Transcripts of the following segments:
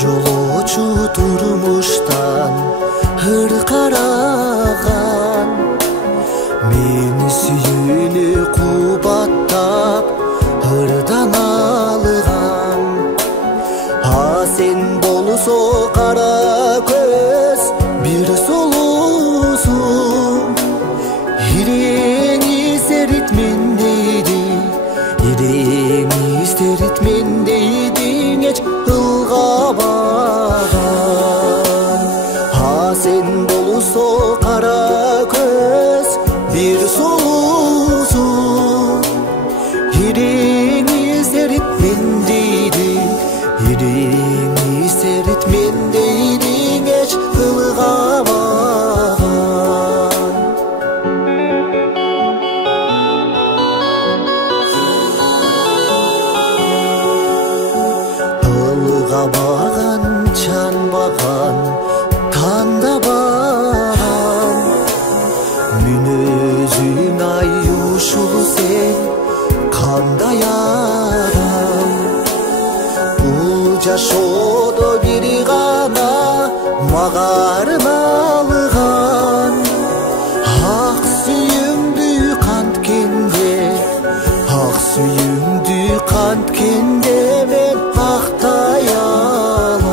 Жолоочу турмуштан ыр караган, мени сүйүүнү кубаттап ырдан алган. А сен болсо кара көз бир солуусуң, ирең истерит мен дейди, ирең истерит мен дейдиң эч ылгабаган. А сен болсо кара көз бир солуусуң, ирең истерит мен дейдиң, ирең истерит мен дейдиң эч ылгабаган. Ылгабаган, чанбаган, тандабаган, мүнөзүң ай ушул сен кандай адам. Бул жашоодо бир гана мага арналган, ак сүйүңдү канткенде, ак сүйүңдү канткенде мен актай алам.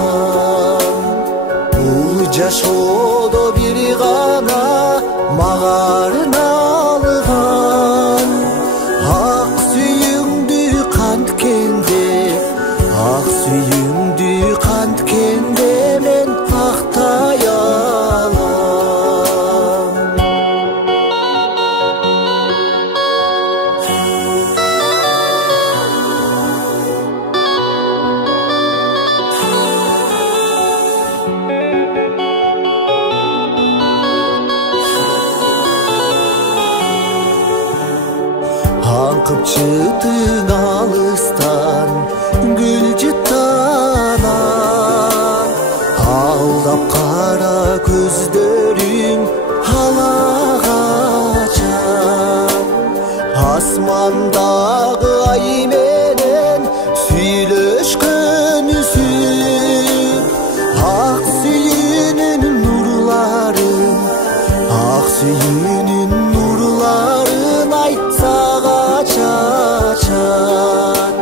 Бул жашоодо бир гана мага арналган, ак сүйүңдү канткенде, ак сүйүңдү канткенде мен актай алам. Аңкып чыктың алыстан гүл жыттанан, алдап кара көздөрүң ала качан. Асмандагы ай менен сүйлөшкөнүсүң, ак сүйүүнүн нурларын, ак сүйүүнүн нурларын айтсага чачан.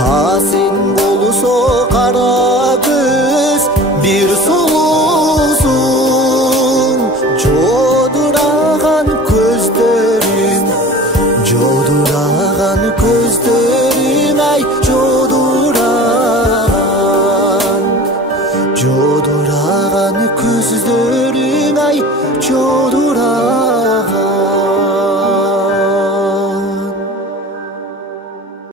А сен болсо кара көз бир солуусуң, жодураган көздөрүң, жодураган көздөрүң ай жодураган, жодураган көздөрүң ай жодураган.